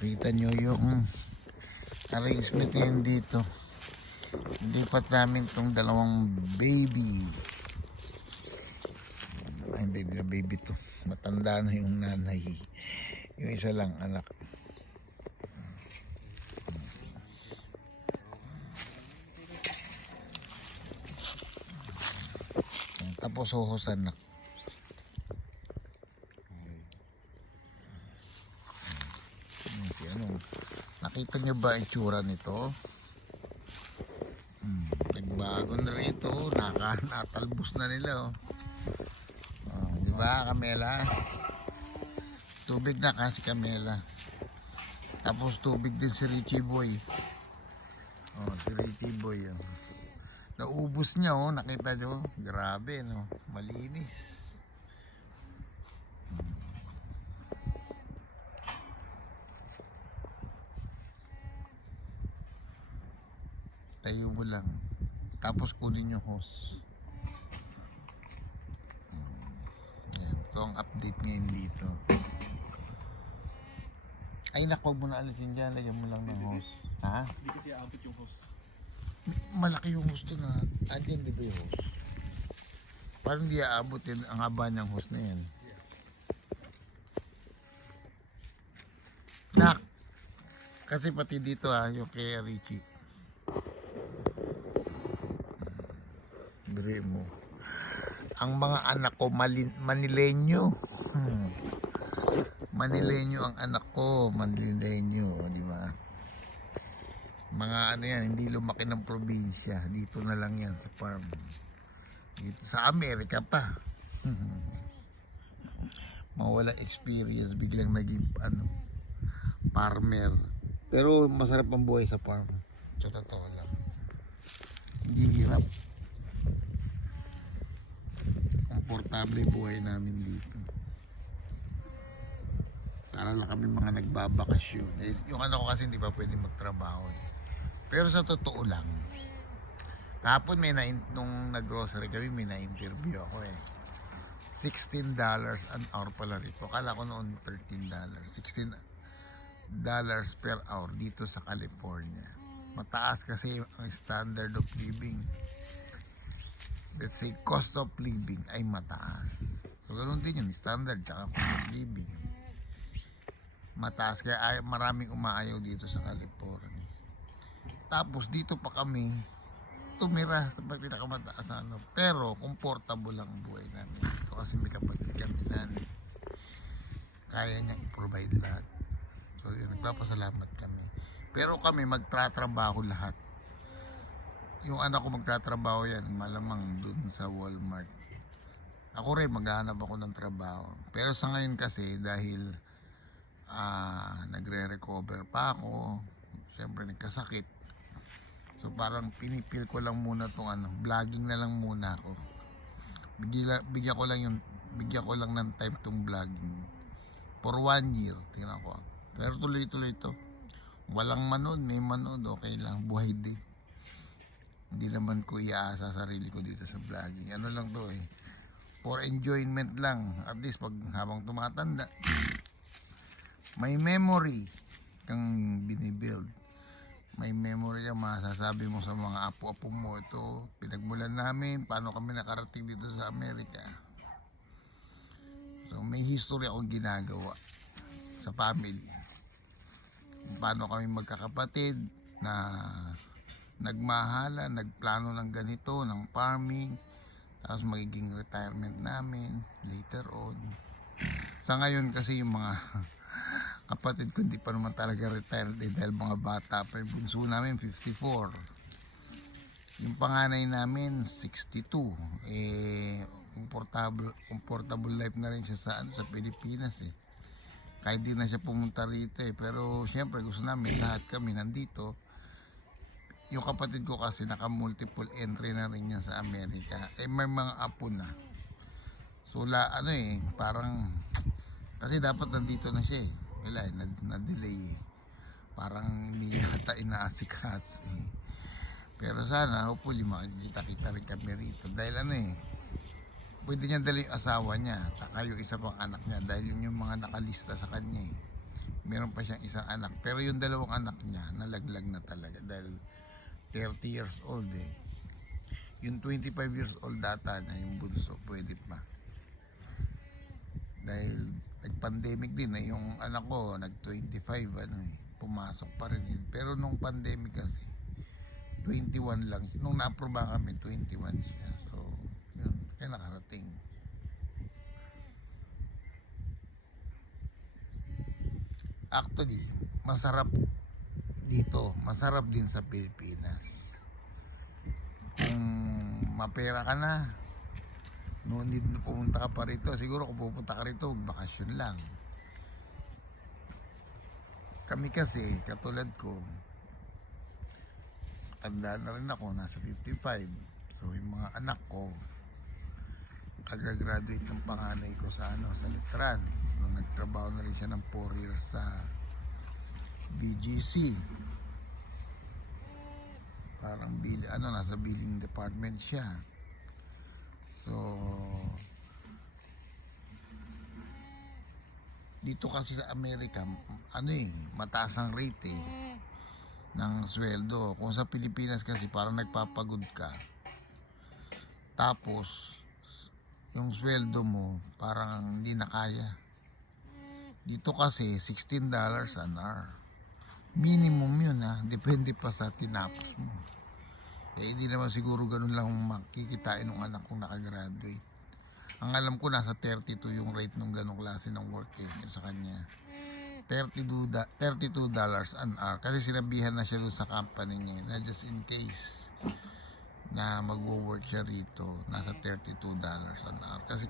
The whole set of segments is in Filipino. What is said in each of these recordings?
Kita nyo yung arrangement ngayon dito. Lipat namin tong dalawang baby. Ay, hindi na baby to. Matanda na yung nanay. Yung isa lang anak. Tapos huhusan na. Nakita nyo ba ang itsura nito? Nagbago na rito. Natalbos na nila. Di ba, Camela? Tubig na kasi Camela. Tapos tubig din si Richie Boy. Si Richie Boy. Naubos niya, nakita nyo? Grabe, no? Malinis. Tayo mo lang. Tapos kunin yung hose. Yan. Ito ang update ngayon dito. Ay, naku, mo na alisin dyan. Lagyan mo lang ng hose. Ha? Hindi kasi aabot yung hose. Malaki yung hose doon, ha? Andyan, di ba yung hose? Parang hindi aabot yun ang haba ng hose na yan. Nak! Kasi pati dito, yung kay Richie. Biri mo. Ang mga anak ko Manileño. Manileño ang anak ko, Manileño, di ba? Mga ano yan, hindi lumaki ng probinsya. Dito na lang yan sa farm. Dito sa Amerika pa. Mawala experience, biglang naging farmer. Pero masarap ang buhay sa farm. Sa totoo lang. Hindi hirap. Komportable buhay namin dito. Para lang kami mga nagbabakasyon. Yung anak ko kasi hindi pa pwede magtrabaho. Pero sa totoo lang, kahapon nung nag-grocery kami, may na-interview ako $16 an hour pala rito. Akala ko noon $13. $16 per hour dito sa California. Mataas kasi ang standard of living. Let's say, cost of living ay mataas. So, ganoon din yun, standard tsaka cost of living. Mataas, kaya maraming umaayaw dito sa California. Tapos, dito pa kami tumira sa pinakamataas na Pero, comfortable lang ang buhay namin dito kasi may kapatid kami na kaya niyang i-provide lahat. So, yun, nagpapasalamat kami. Pero kami, magtatrabaho lahat. Yung anak ko magtatrabaho yan, malamang dun sa Walmart. Ako rin, maghahanap ako ng trabaho. Pero sa ngayon kasi, dahil nagre-recover pa ako, siyempre nagkasakit. So parang pinipil ko lang muna tong vlogging na lang muna ako. Bigyan ko lang ng time tong vlogging. For 1 year, tingnan ko. Pero tuloy-tuloy ito. Walang manood, may manood, okay lang, buhay din. Hindi naman ko iaasa sarili ko dito sa vlogging. Ano lang to for enjoyment lang. At least pag habang tumatanda, may memory kang binibuild. May memory ka, masasabi mo sa mga apo-apo mo, ito, pinagmulan namin, paano kami nakarating dito sa Amerika. So, may history akong ginagawa sa family. Paano kami magkakapatid na nagmahala, nagplano ng ganito, ng farming, tapos magiging retirement namin later on. Sa ngayon kasi yung mga kapatid ko hindi pa naman talaga retired dahil mga bata pa. Yung bunso namin 54. Yung panganay namin 62. Comfortable life na rin siya sa Pilipinas Kahit di na siya pumunta rito pero siyempre gusto namin lahat kami nandito. Yung kapatid ko kasi naka multiple entry na rin niya sa Amerika. May mga apo na. So parang kasi dapat nandito na siya Wala na-delay Parang hindi yata inaasikas Pero sana hopefully makikita-kita rin kami rito. Dahil pwede niya dali yung asawa niya, saka yung isa pang anak niya, dahil yun yung mga nakalista sa kanya Meron pa siyang isang anak. Pero yung dalawang anak niya, nalaglag na talaga dahil 30 years old eh. Yung 25 years old data na yung bunso, pwede pa. Dahil nag-pandemic din eh. Yung anak ko, nag-25, pumasok pa rin yun. Pero nung pandemic kasi, 21 lang. Nung na-aproba kami, 21 siya. So, yun, kaya nakarating. Actually, masarap dito. Masarap din sa Pilipinas. Kung mapera ka na, no need na pumunta ka pa rito. Siguro kung pupunta ka rito, bakasyon lang. Kami kasi, katulad ko, tanda na rin ako, nasa 55. So, yung mga anak ko, kagraduate ng panganay ko sa Letran. Nung nagtrabaho na rin siya ng 4 years sa BGC. Parang nasa billing department siya. So, dito kasi sa Amerika, mataas ang rate ng sweldo. Kung sa Pilipinas kasi parang nagpapagod ka. Tapos, yung sweldo mo parang hindi na kaya. Dito kasi $16 an hour. Minimum yun depende pa sa tinapos mo. Hindi naman siguro ganun lang makikitain ng anak kong nakagraduate. Ang alam ko nasa 32 yung rate ng ganong klase ng work sa kanya. $32 an hour. Kasi sinabihan na siya sa company niya na just in case na mag-work siya rito, nasa $32 an hour. Kasi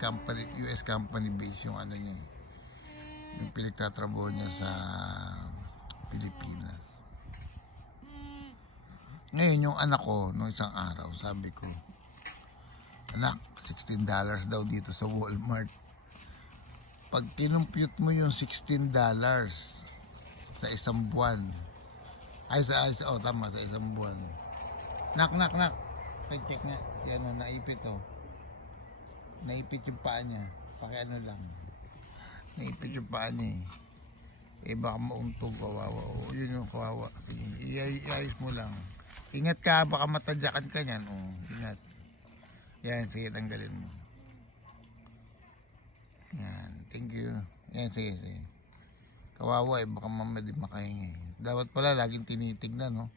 US company base yung niya, yung pinagtatrabaho niya sa Pilipinas. Ngayon yung anak ko, nung isang araw, sabi ko, anak, $16 daw dito sa Walmart. Pag kinumpute mo yung $16 sa isang buwan, tama, sa isang buwan. Nak. Check nga. Yan naipit Naipit yung paa niya. Lang. Naipit yung paa niya baka mauntog, kawawa. Yun yung kawawa. Iayos mo lang. Ingat ka, baka matadyakan ka niyan. Ingat. Yan, sige, tanggalin mo. Yan, thank you. Yan, sige. Kawawa baka mamadi makahingi. Dapat pala laging tinitignan,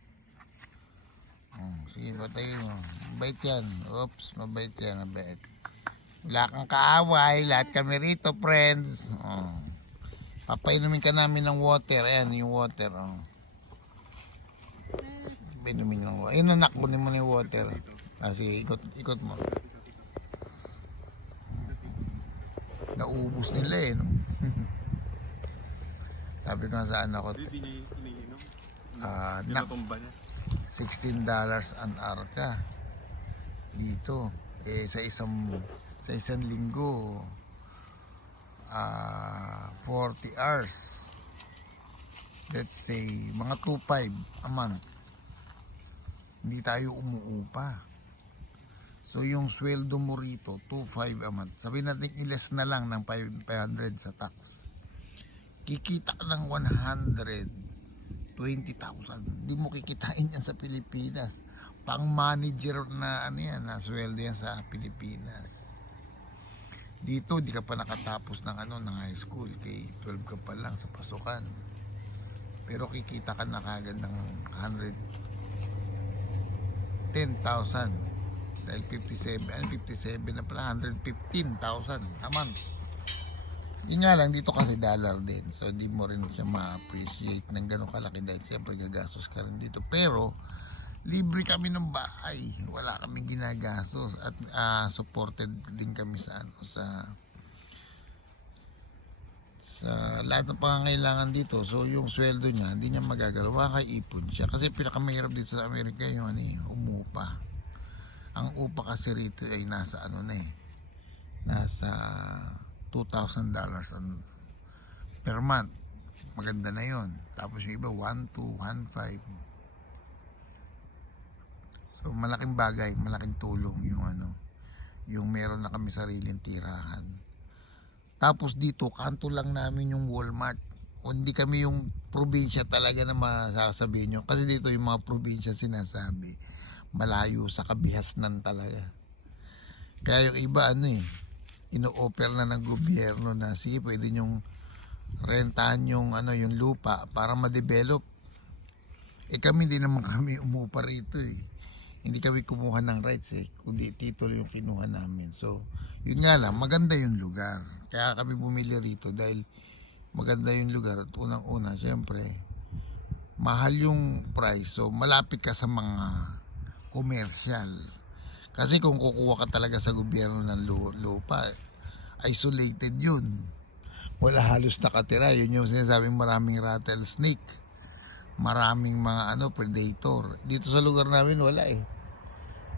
sige, patayin mo. Mabait yan. Oops, mabait yan. Wala kang kaaway. Lahat kami rito, friends. Papainumin ka namin ng water. Ayan, yung water. Painumin ng water. Ayun, anak, kunin mo na yung water. Sige, ikot mo. Naubos nila no? Sabi ko sa anak ko, nak, $16 an hour ka dito sa isang linggo 40 hours, let's say mga 2.5 a month, hindi tayo umuupa. So yung sweldo mo rito 2.5 a month, sabihin natin iles na lang ng 500 sa tax, kikita ng 120,000. Hindi mo kikitain yan sa Pilipinas. Pang manager na na sweldo yan sa Pilipinas. Dito di ka pa nakatapos ng ng high school, K-12 ka pa lang sa pasukan. Pero kikita ka na kagad ng 110,000. Dahil 57 na pala, 115,000 a month. Yun nga lang, dito kasi dollar din. So, di mo rin siya ma-appreciate ng gano'ng kalaki dahil siyempre gagastos ka rin dito. Pero, libre kami ng bahay. Wala kami ginagastos. At supported din kami sa lahat ng pangangailangan dito. So, yung sweldo niya, hindi niya magagalawa. Ipon siya. Kasi pinakamahirap dito sa Amerika yung umupa. Ang upa kasi rito ay nasa nasa $2,000 per month. Maganda na yon. Tapos yung iba 1,200, 1,500. So malaking bagay, malaking tulong yung yung meron na kami sariling tirahan. Tapos dito kanto lang namin yung Walmart. hindi kami yung probinsya talaga na masasabihin nyo. Kasi dito yung mga probinsya sinasabi, malayo sa kabihasnan talaga. Kaya yung iba ino-offer na ng gobyerno na sige pwede nyong rentahan yung yung lupa para ma-develop. Kami din naman kami umupa rito Hindi kami kumuha ng rights kundi titulo yung kinuha namin. So, yun nga lang, maganda yung lugar. Kaya kami bumili rito dahil maganda yung lugar at unang-una, syempre, mahal yung price. So, malapit ka sa mga commercial. Kasi kung kukuha ka talaga sa gobyerno ng lupa, isolated yun. Wala halos nakatira. Yun yung sinasabing maraming rattlesnake. Maraming mga predator. Dito sa lugar namin wala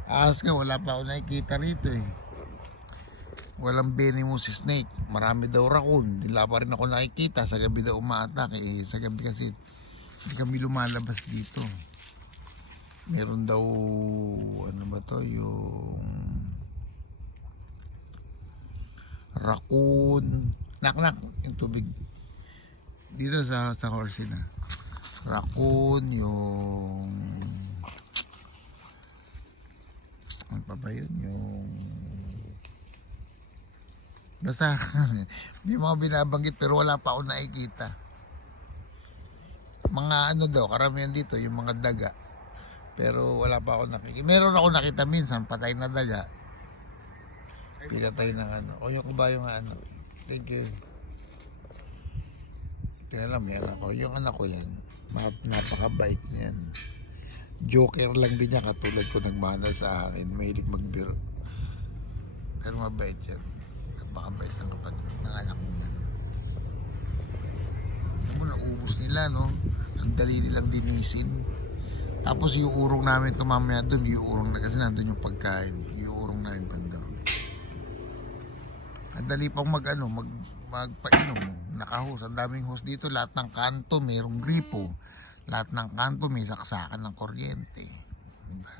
Ahas nga, wala pa ako nakikita rito Walang venomous snake. Marami daw raccoon. Dila pa rin ako nakikita. Sa gabi daw umaatake. Sa gabi kasi hindi kami lumalabas dito. Meron daw, ano ba to, yung raccoon. Naknak, yung tubig. Dito sa horsey na. Raccoon, yung ano pa ba yun? Yung basta may mga binabanggit pero wala pa ako nakikita. Mga daw, karamihan dito yung mga daga. Pero wala pa ako nakikita. Meron ako nakita minsan, patay na daga. Pinatay ng o yung kabayo nga Thank you. Kaya may anak ko. Yung anak ko yan, napakabait niyan. Joker lang din niya katulad ko nagmana sa akin. Mahilig magbiro. Pero mabait yan. Napakabait ng kapatid ng anak ko yan. Alam mo, naubos nila, no? Ang dali nilang dinisin. Tapos yung urong namin tumamaya doon, yung urong na kasi nandun yung pagkain. Yung urong namin banda. Ang dali pang magpainom. Nakahos. Ang daming hose dito. Lahat ng kanto mayroong gripo. Lahat ng kanto may saksakan ng kuryente. Diba?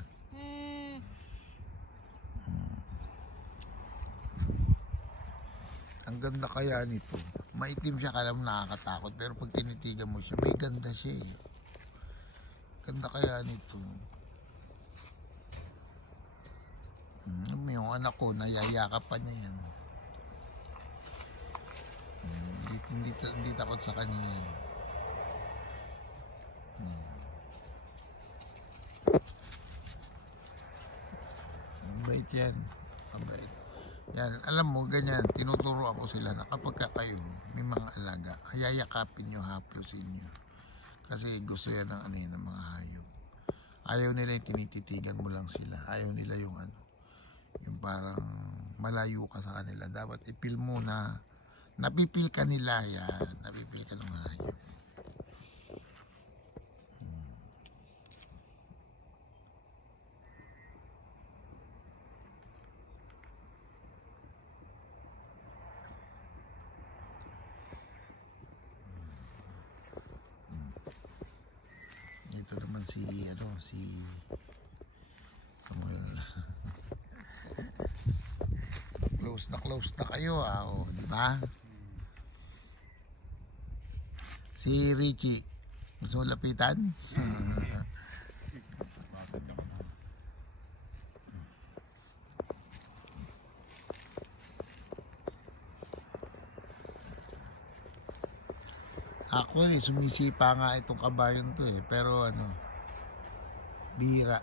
Ang ganda kaya nito. Maitim siya, kala mo nakakatakot. Pero pag tinitigan mo siya, may ganda siya Ganda kaya nito. Yung anak ko, nayayakap pa niya yan. Hindi takot sa kanya yan. Mabait yan. Mabait. Yan, alam mo, ganyan, tinuturo ako sila na kapag kayo may mga alaga, hayayakapin nyo, haplosin nyo. Kasi gusto yan ng mga hayop. Ayaw nila yung tinititigan mo lang sila. Ayaw nila yung yung parang malayo ka sa kanila. Dapat ipil mo na napipil ka nila yan. Napipil ka ng hayop. Ito naman si close na kayo di ba? Si Richie, gusto mo lapitan? Ako sumisipa nga itong kabayon to pero bihira.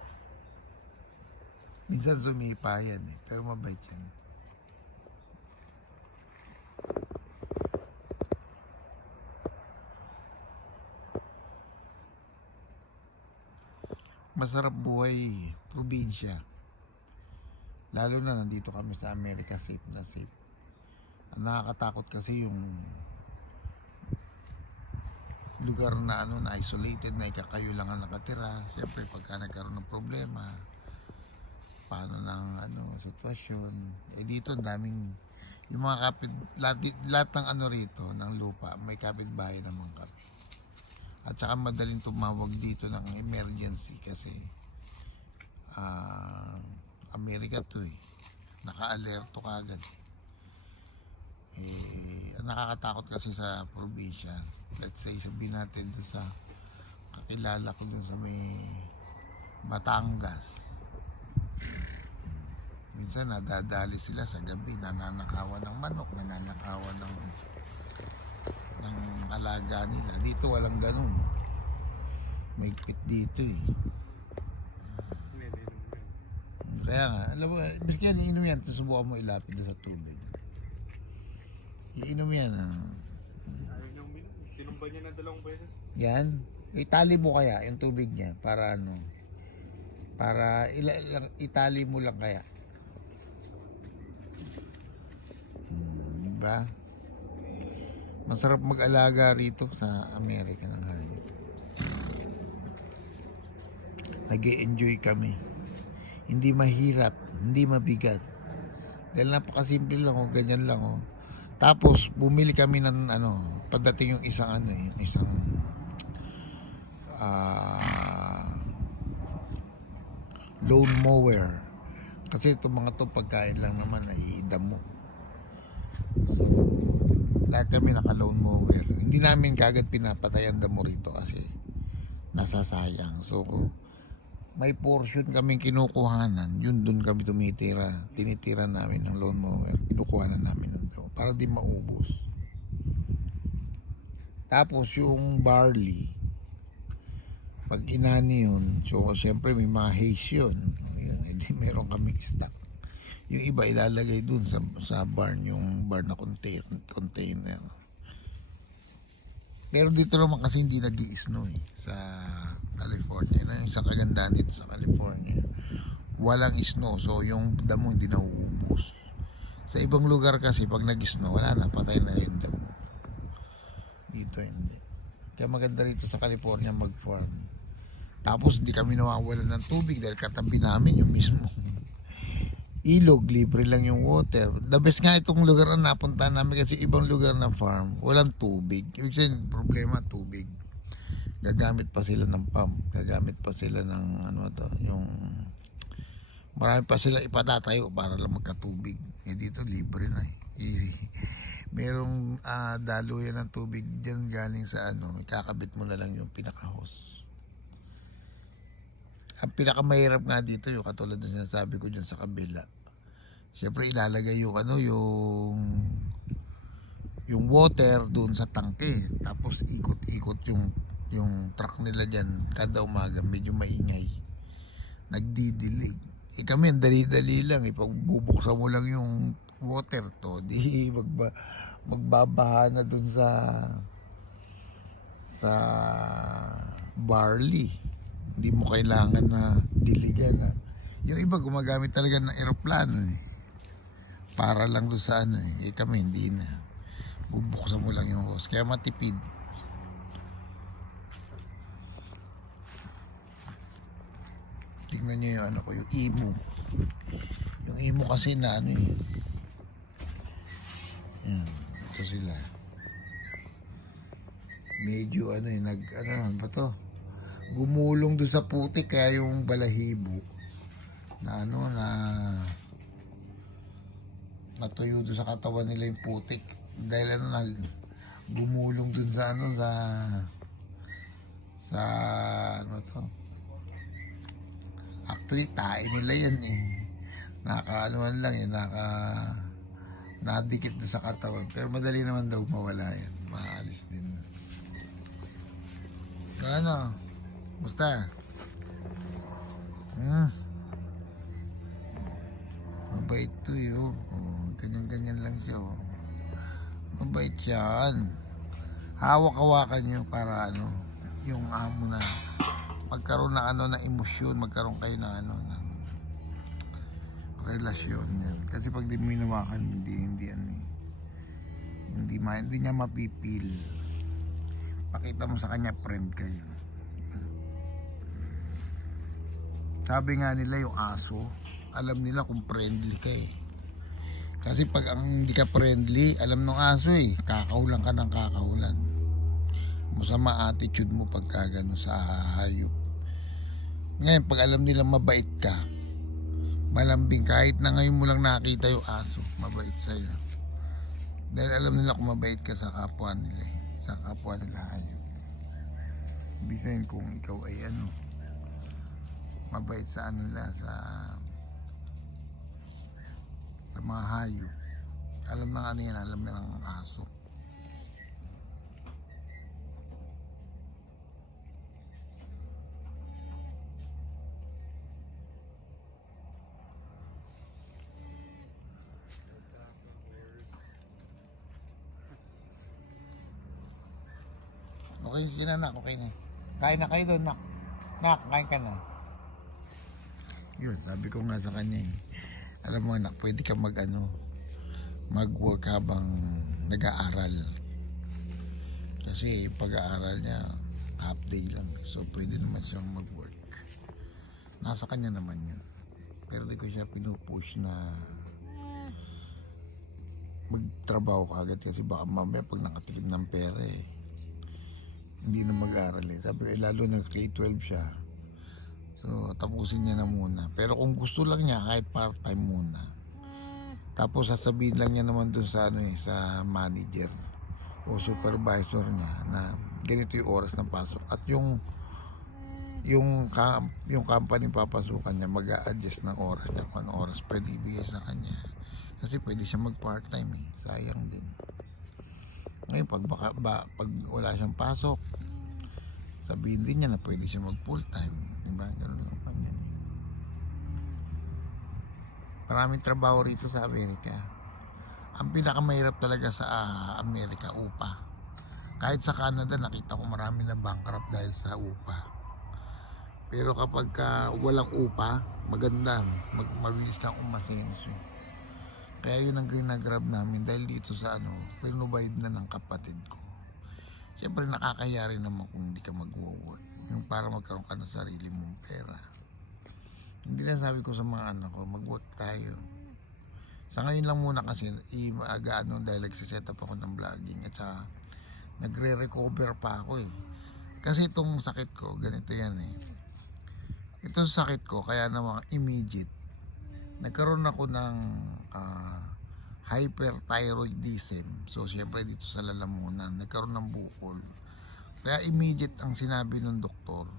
Minsan sumipa yan pero mabait yan. Masarap buhay probinsya. Lalo na nandito kami sa Amerika, safe na safe. Ang nakakatakot kasi yung lugar na na isolated, na ikakayo lang ang nakatira. Siyempre pagka nagkaroon ng problema, paano ng sitwasyon. Dito ang daming yung mga lahat ng rito ng lupa, may kapitbahay naman kami. At saka madaling tumawag dito ng emergency kasi Amerika to naka-alerto kagad. nakakatakot kasi sa probinsya. Let's say, sabihin natin doon sa kakilala ko doon sa may Batangas. Minsan nadadali sila sa gabi, nananakawan ng manok, nananakawan ng alaga nila. Dito walang ganun. Maigpit dito eh. Kaya nga, alam mo, miski yan, iinom yan, susubukan mo ilapit doon sa tubig. Iinom yan Ayaw niyang minom. Tinumba niya na 2 beses. Yan. Itali mo kaya yung tubig niya para ano, para itali mo lang kaya. Diba? Masarap mag-alaga rito sa Amerika ng hayop. Nag-e-enjoy kami. Hindi mahirap, hindi mabigat. Dahil napakasimple lang ganyan lang Tapos bumili kami ng pagdating yung isang yung isang lawn mower. Kasi itong mga to pagkain lang naman ay damo. So, lahat kami naka-lawn mower. Hindi namin kagad pinapatay ang damo rito kasi nasasayang. So, may portion kaming kinukuhanan. Yun, dun kami tumitira. Tinitira namin ng lawn mower. Kinukuhanan namin ng damo para di maubos. Tapos yung barley, pag inani yun, so siyempre may mga haze yun. Hindi meron kaming stock. Yung iba ilalagay dun sa barn, yung barn na container. Pero dito naman kasi hindi nag-i-snow sa California. Yung sa kagandahan dito sa California, walang snow. So yung damo hindi nauubos. Sa ibang lugar kasi pag nag-snow, wala na, patay na yung damo. Dito hindi. Kaya maganda rito sa California mag-farm. Tapos hindi kami nawawalan ng tubig dahil katabi namin yung mismo ilog, libre lang yung water. The best nga itong lugar na napuntahan namin kasi ibang lugar na farm, walang tubig. Yung problema, tubig. Gagamit pa sila ng pump, gagamit pa sila ng yung marami pa sila ipatatayo para lang magkatubig. Dito libre na merong daluyan ng tubig dyan galing sa ikakabit mo na lang yung pinaka-hose. Ang pinakamahirap nga dito yung katulad na sinasabi ko dyan sa kabila. Siyempre ilalagay yung yung water doon sa tangke. Tapos ikot-ikot yung truck nila dyan kada umaga, medyo maingay. Nagdidilig. Kami dali-dali lang. Pagbubuksan mo lang yung water to, di magbabaha na doon sa barley. Hindi mo kailangan na diligan. Yung iba gumagamit talaga ng eroplano para lang doon sa kami hindi na. Bubuksan mo lang yung hose. Kaya matipid. Tingnan nyo yung yung imo. Yung imo kasi na yan, ito sila. Medyo ba to? Gumulong doon sa putik kaya yung balahibo na natuyo doon sa katawan nila yung putik dahil gumulong doon sa actually tae nila yan nadikit doon sa katawan pero madali naman daw mawala yan, maalis din. Basta mabait to ganyan-ganyan lang siya mabait siya. Hawak-hawakan nyo para yung amo na magkaroon na emosyon, magkaroon kayo ng relasyon yan. Kasi pag di mo hinawakan hindi niya mapipil. Pakita mo sa kanya friend kayo. Sabi nga nila yung aso, alam nila kung friendly ka Kasi pag hindi ka friendly, alam ng aso kakahulan ka ng kakahulan. Masama attitude mo pagka gano'n sa hayop. Ngayon, pag alam nila mabait ka, malambing, kahit na ngayon mo lang nakita yung aso, mabait sa'yo. Dahil alam nila kung mabait ka sa kapwa nila eh. Sa kapwa nila hayop. Ibig sabihin kung ikaw ay mabait sa ano nila, sa mga hayop. Alam ng ano yan, alam na ng aso. Okay, sige na nak, okay na. Kain na kayo doon nak. Nak, kain ka na. Yun, sabi ko nga sa kanya eh. Alam mo anak, pwede ka mag-work habang nag-aaral. Kasi pag-aaral niya, half day lang. So pwede naman siyang mag-work. Nasa kanya naman yun. Pero di ko siya pinupush na magtrabaho ka agad kasi baka mamaya pag nakatikim ng pera eh, hindi na mag-aaral eh. Sabi ko, lalo na K-12 siya. So, tapusin niya na muna. Pero kung gusto lang niya, kahit part-time muna. Tapos sasabihin lang niya naman dun sa sa manager o supervisor niya na ganito yung oras ng pasok. At yung company papasukan niya, mag-a-adjust ng oras niya kung anong oras pwede ibigay sa kanya. Kasi pwede siya mag-part-time eh. Sayang din. Ngayon, pag wala siyang pasok, sabihin din niya na pwede siya mag-full-time. Diba? Ganun lang pa niya. Maraming trabaho rito sa Amerika. Ang pinakamahirap talaga sa Amerika, upa. Kahit sa Canada, nakita ko marami na bankrupt dahil sa upa. Pero kapag walang upa, maganda. Mabilis lang umasenso. Kaya yun ang ginagrab namin dahil dito sa pinubayad na ng kapatid ko. Siyempre nakakaya rin naman kung hindi ka mag-work. Yung para magkaroon ka ng sarili mong pera. Hindi lang sabi ko sa mga anak ko, mag-work tayo. Sa ngayon lang muna kasi, dahil nagsiset up ako ng vlogging at saka nagre-recover pa ako eh. Kasi itong sakit ko, ganito yan eh. Itong sakit ko, kaya naman immediate. Nagkaroon ako ng hyperthyroidism. So, siyempre dito sa lalamunan, nagkaroon ng bukol. Kaya immediate ang sinabi ng doktor.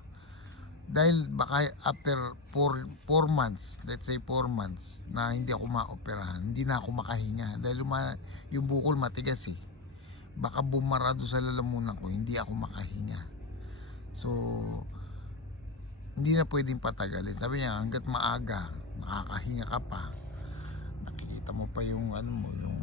Dahil baka after 4 months, let's say 4 months, na hindi ako maoperahan, hindi na ako makahinga. Dahil yung bukol matigas eh. Baka bumarado sa lalamunan ko, hindi ako makahinga. So, hindi na pwedeng patagalin. Sabi niya, hanggat maaga, nakakahinga ka pa, nakikita mo pa yung yung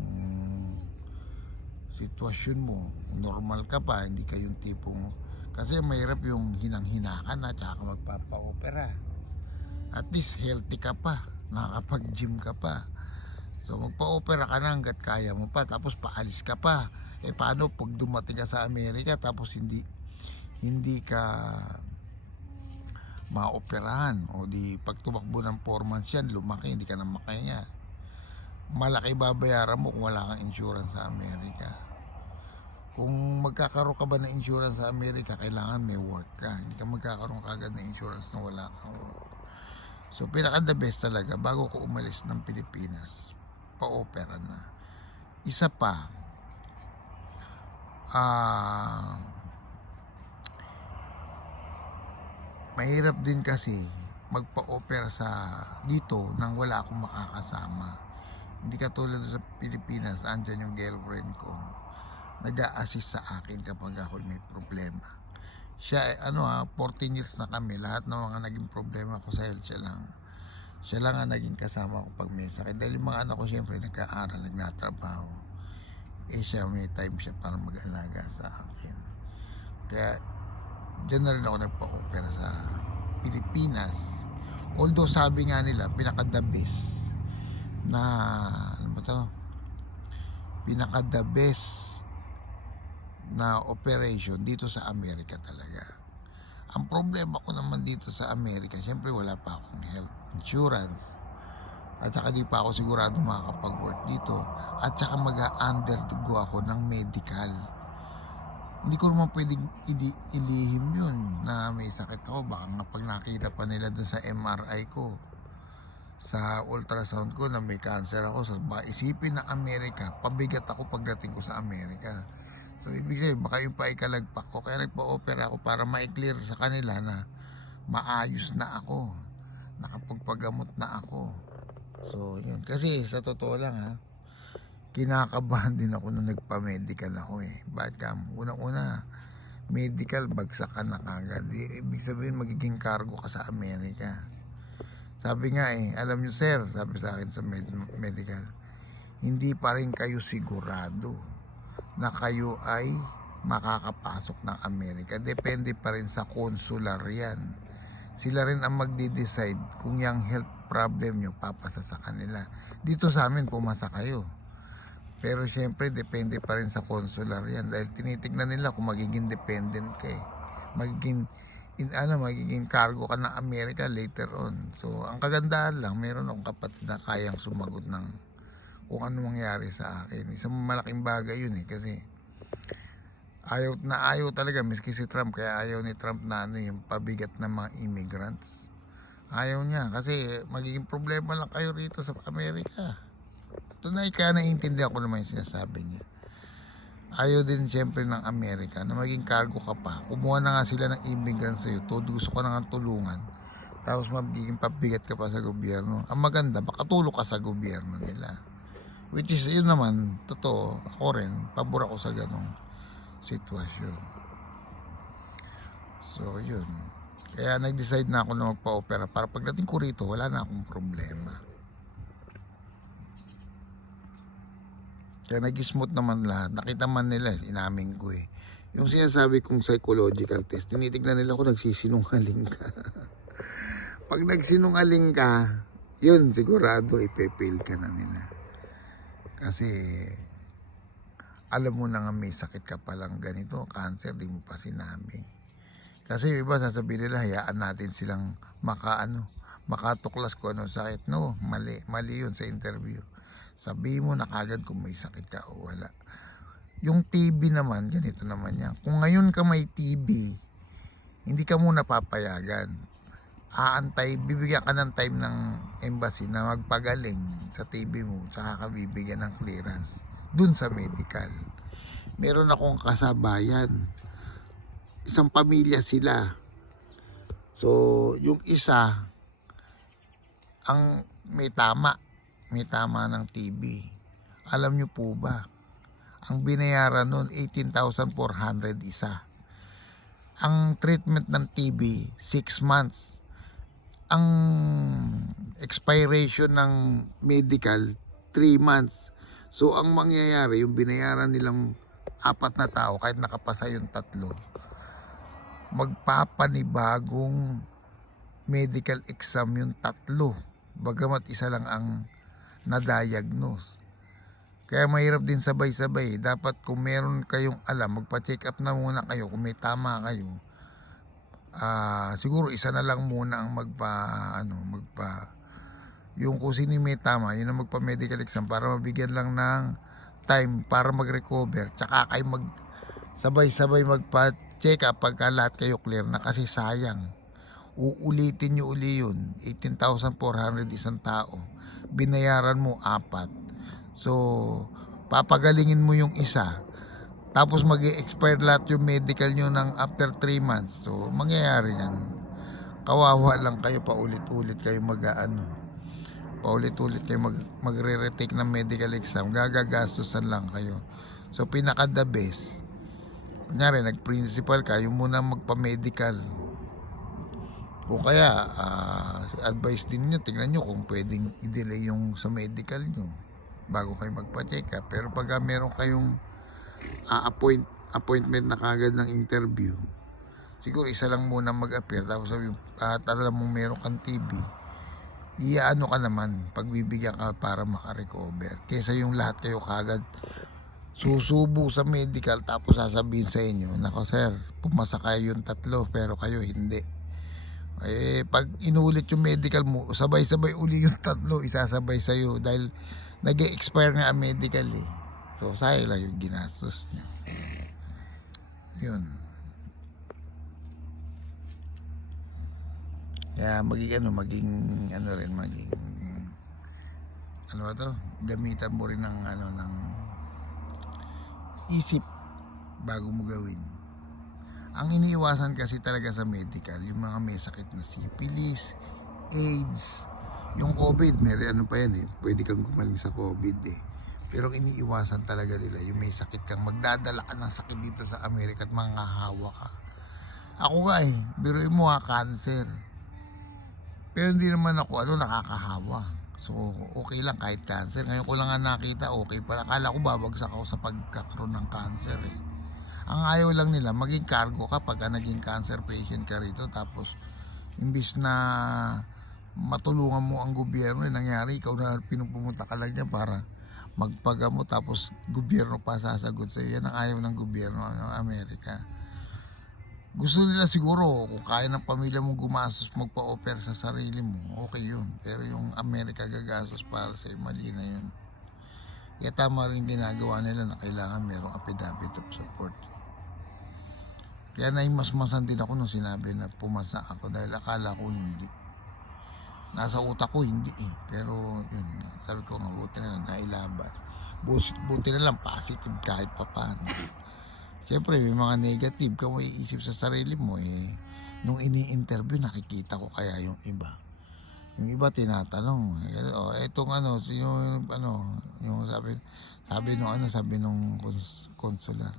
sitwasyon mo, normal ka pa, hindi ka yung tipong, kasi mahirap yung hinang-hina ka na tsaka magpapa-opera. At least healthy ka pa, nakakapag-gym ka pa. So magpa-opera ka na hanggat kaya mo pa, tapos paalis ka pa. Eh paano pag dumating ka sa Amerika tapos hindi ka maoperahan, o di pag tumakbo ng 4 months yan, lumaki, hindi ka na makaya. Malaki babayaran mo kung wala kang insurance sa Amerika. Kung magkakaroon ka ba ng insurance sa Amerika, kailangan may work ka. Hindi ka magkakaroon kagad ng insurance na wala kang work. So pinaka the best talaga, bago ko umalis ng Pilipinas, pa-opera na. Isa pa, mahirap din kasi magpa-opera dito nang wala akong makakasama. Hindi katulad sa Pilipinas, andyan yung girlfriend ko, nag-a-assist sa akin kapag ako may problema. Siya, 14 years na kami, lahat ng mga naging problema ko sa health, siya lang ang naging kasama ko pag may sakit. Dahil yung mga anak ko siyempre nag-aaral, nagnatrabaho. Siya, may time siya para mag-alaga sa akin. Kaya, dyan na rin ako nagpa-opera sa Pilipinas. Although sabi nga nila, pinaka-the best na, pinaka-the best na operation dito sa Amerika talaga. Ang problema ko naman dito sa Amerika, siyempre wala pa akong health insurance, at saka di pa ako sigurado makakapag-work dito, at saka mag-undergo ako ng medical. Hindi ko naman pwedeng ilihim yun na may sakit ako. Baka nga pag nakita pa nila doon sa MRI ko, sa ultrasound ko na may cancer ako. So baka isipin na Amerika, pabigat ako pagdating ko sa Amerika. So ibig sabihin, baka yung paikalagpak ko, kaya nagpa-opera ako para ma-clear sa kanila na maayos na ako, nakapagpagamot na ako. So yun, kasi sa totoo lang ha, kinakabahan din ako nung nagpa-medical ako eh. Bakit ka? Unang-una, medical, bagsak ka na kagad. Ibig sabihin, magiging cargo ka sa Amerika. Sabi nga eh, alam nyo sir, sabi sa akin sa medical, hindi pa rin kayo sigurado na kayo ay makakapasok ng Amerika. Depende pa rin sa consular yan. Sila rin ang magde-decide kung yung health problem nyo papasa sa kanila. Dito sa amin, pumasa kayo. Pero syempre, depende pa rin sa consular yan. Dahil tinitignan nila kung magiging dependent ka eh. Magiging cargo ka ng Amerika later on. So, ang kagandahan lang, meron akong kapatid na kayang sumagot ng kung ano mangyari sa akin. Isang malaking bagay yun eh. Kasi ayaw talaga, miski si Trump. Kaya ayaw ni Trump na yung pabigat ng mga immigrants. Ayaw niya. Kasi magiging problema lang kayo rito sa Amerika. Tunay, kaya naiintindihan ko naman yung sinasabi niya. Ayaw din siyempre ng Amerika na maging cargo ka pa. Kumuha na nga sila ng immigrants sa'yo. Gusto ko na nga tulungan. Tapos magiging pabigat ka pa sa gobyerno. Ang maganda, makatulong ka sa gobyerno nila. Which is, yun naman, totoo. Ako rin, pabor ako sa ganong sitwasyon. So, yun. Kaya nag-decide na ako na magpa-opera para pagdating ko rito, wala na akong problema. Kaya nag-smooth naman lahat. Nakita man nila, inamin ko eh. Yung sinasabi kong psychological test, tinitignan nila kung nagsisinungaling ka. Pag nagsinungaling ka, yun, sigurado ipe-fail ka na nila. Kasi, alam mo na nga may sakit ka palang ganito, cancer, di mo pa sinabi. Kasi iba sasabihin nila, hayaan natin silang makatuklas ko ano sakit. No, mali yun sa interview. Sabihin mo na kagad kung may sakit ka o wala. Yung TB naman, ganito naman yan. Kung ngayon ka may TB, hindi ka muna papayagan. Bibigyan ka ng time ng embassy na magpagaling sa TB mo, tsaka ka bibigyan ng clearance dun sa medical. Meron akong kasabayan. Isang pamilya sila. So, yung isa, ang may tama ng TB. Alam nyo po ba, ang binayaran nun 18,400 isa. Ang treatment ng TB 6 months. Ang expiration ng medical 3 months. So ang mangyayari, yung binayaran nilang 4 na tao, kahit nakapasa yung 3, magpapanibagong medical exam yung 3, bagamat isa lang ang na-diagnose. Kaya mahirap din sabay-sabay. Dapat kung meron kayong alam, magpa-check up na muna kayo kung may tama kayo. Siguro isa na lang muna ang yung kung sino may tama, yun ang magpa-medical exam para mabigyan lang ng time para mag-recover. Tsaka kayo sabay-sabay magpa-check up pagka lahat kayo clear na, kasi sayang. Uulitin nyo uli yun. 18,400 isang tao. Binayaran mo 4. So, papagalingin mo yung isa. Tapos mag-expire lahat yung medical nyo ng after 3 months. So, mangyayari yan. Kawawa lang kayo, paulit-ulit kayo paulit-ulit kayo magre-retake ng medical exam. Gagagastusan lang kayo. So, pinaka-the best. Kunyari, nag-principal ka, yung muna magpa-medical. O kaya, advice din nyo, tingnan nyo kung pwedeng i-delay yung sa medical nyo bago kayo magpa-check up. Pero pag meron kayong appointment na kagad ng interview, siguro isa lang muna mag-appear. Tapos sabi, alam mong meron kang TB, ka naman, pagbibigyan ka para makarecover. Kesa yung lahat kayo kagad susubo sa medical, tapos sasabihin sa inyo, nako sir, pumasa kayo yung 3, pero kayo hindi. Pag inulit yung medical mo, sabay-sabay uli yung 3 isasabay sa'yo dahil nag-expire nga ang medical eh. So, sayang lang yung ginastos niya. Yun. Kaya maging ano ba to? Gamitan mo rin ng ano ng isip bago mo gawin. Ang iniiwasan kasi talaga sa medical, yung mga may sakit na syphilis, AIDS, yung COVID, may ano pa yan eh, pwede kang gumaling sa COVID eh. Pero ang iniiwasan talaga nila, yung may sakit kang magdadala ka ng sakit dito sa Amerika at manghahawa ka. Ako nga eh, biruin mo cancer. Pero hindi naman ako nakakahawa. So, okay lang kahit cancer. Ngayon ko lang nga nakita, okay pala. Akala ko babagsak ako sa pagkakaroon ng cancer eh. Ang ayaw lang nila, maging cargo ka pagka naging cancer patient ka rito. Tapos, imbis na matulungan mo ang gobyerno, nangyari, ikaw na pinupunta ka lang dyan para magpagamot. Tapos, gobyerno pa sasagot sa'yo. Yan ang ayaw ng gobyerno ng Amerika. Gusto nila siguro, kung kaya ng pamilya mong gumastos magpa-offer sa sarili mo, okay yun. Pero yung Amerika gagastos para sa'yo, mali na yun. Kaya tama rin ginagawa nila na kailangan merong affidavit of support. Kaya naimasmasan din ako nung sinabi na pumasa ako dahil akala ko hindi. Nasa utak ko hindi eh. Pero yun, sabi ko nga buti na lang nailaban. Buti na lang positive kahit pa paano. Siyempre may mga negative ka may isip sa sarili mo eh. Nung ini-interview nakikita ko kaya yung iba. Yung iba tinatanong, etong yung sabi nung consular.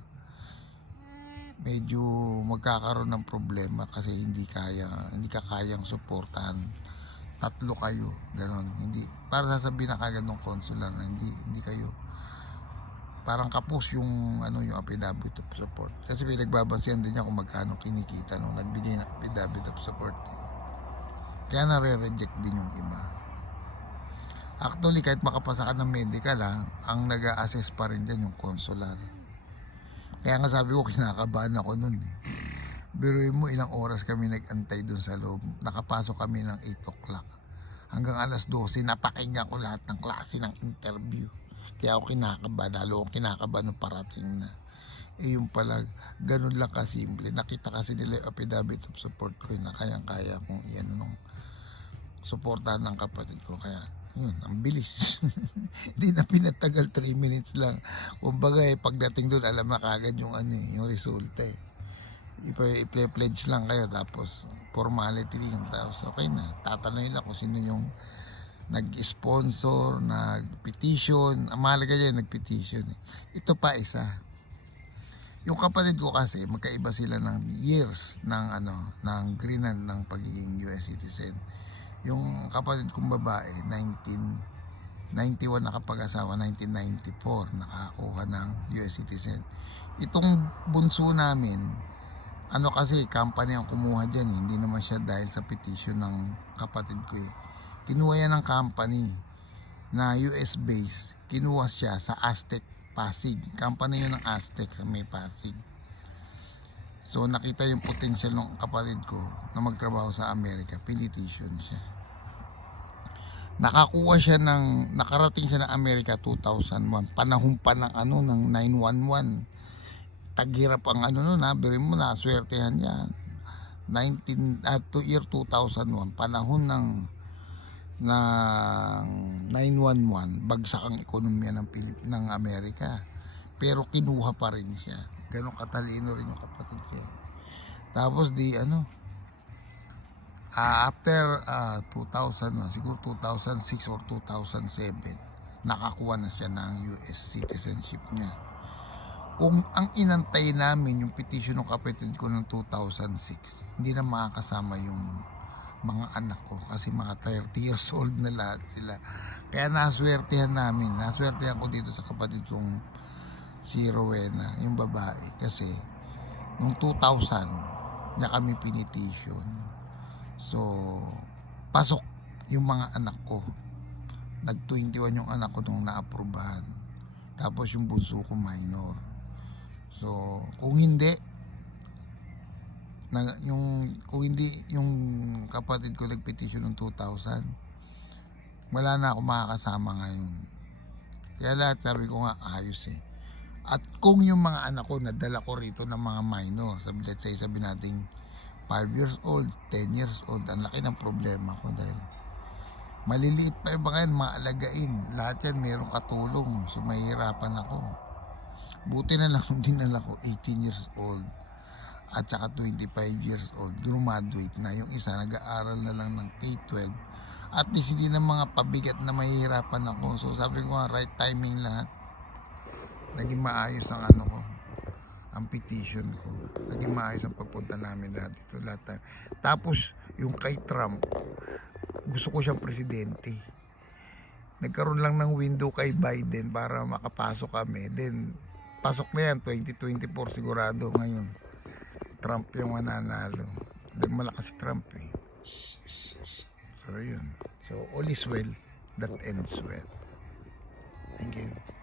Medyo magkakaroon ng problema kasi hindi ka kayang suportahan. 3 kayo, gano'n. Hindi para sasabihin na kagad ng consular na hindi kayo. Parang kapos yung yung affidavit of support. Kasi pinagbabasihan din niya kung magkano kinikita nung nagbigay ng affidavit of support. Kaya nare-reject din yung iba. Actually, kahit makapasa ka ng medical, ang nag-a-assess pa rin dyan yung consular. Kaya nga sabi ko, kinakabahan ako nun. Biruin mo, ilang oras kami nag-antay dun sa loob. Nakapasok kami ng 8 o'clock. Hanggang alas 12, napakinggan ko lahat ng klase ng interview. Kaya ako kinakabahan, lalo akong kinakabahan nung parating na. Yung pala, ganun lang kasimple. Nakita kasi nila yung affidavit of support ko na kayang-kaya kung yan nung suportahan ng kapatid ko. Kaya, yun, ang bilis. Hindi na pinatagal, 3 minutes lang. Kumbaga pagdating doon, alam na kagad yung yung resulta eh. I-pledge lang kayo, tapos formality din. Tapos okay na, tatanungin lang kung sino yung nag-sponsor, nag-petition. Ang mahalaga dyan, nag-petition. Ito pa isa. Yung kapatid ko kasi, magkaiba sila ng years ng greenan ng pagiging US citizen. Yung kapatid kong babae, 1991 nakapag-asawa, 1994 nakakuha ng US citizen. Itong bunso namin, kasi company ang kumuha dyan eh. Hindi naman siya dahil sa petition ng kapatid ko eh. Kinuha yan ng company na US based. Kinuha siya sa Aztec Pasig. Company yun ng Aztec sa may Pasig. So nakita yung potential ng kapatid ko na magtrabaho sa Amerika. Pinetition siya. Nakarating siya ng Amerika 2001. Panahon pa ng ng 911. Taghirap ang birin mo na, swertehan yan. Year 2001, panahon ng 911, bagsak ang ekonomiya ng Amerika. Pero kinuha pa rin siya. Ganun katalino rin yung kapatid ko. Tapos after 2000, siguro 2006 or 2007, nakakuha na siya ng US citizenship niya. Kung ang inantay namin yung petition ng kapatid ko ng 2006, hindi na makakasama yung mga anak ko kasi mga 30 years old na lahat sila. Kaya naswertehan ko dito sa kapatid kong si Rowena, yung babae, kasi nung 2000 niya kami pinetition. So pasok yung mga anak ko. Nag-21 yung anak ko nung naaprubahan. Tapos yung bunso ko minor. So kung hindi yung kapatid ko nag-petition ng 2000, wala na ako makakasama ngayon. Kaya lahat sabi ko nga ayos eh. At kung yung mga anak ko nadala ko rito ng mga minor, sabi natin 5 years old, 10 years old, ang laki ng problema ko dahil Maliliit pa yung mga yan, mga alagain. Lahat yan mayroong katulong. So mahihirapan ako. Buti na lang nung dinala ko 18 years old at saka 25 years old. Graduate na. Yung isa nag-aaral na lang ng K-12. At least hindi na mga pabigat na mahihirapan ako. So sabi ko nga, right timing lahat. Naging maayos ang ano ko, ang petition ko. Naging maayos ang papunta namin lahat dito. Lahat. Tapos yung kay Trump, gusto ko siyang presidente. Nagkaroon lang ng window kay Biden para makapasok kami. Then, pasok na yan, 2024 sigurado ngayon. Trump yung mananalo. Then, malakas si Trump eh. So, yun. So, all is well that ends well. Thank you.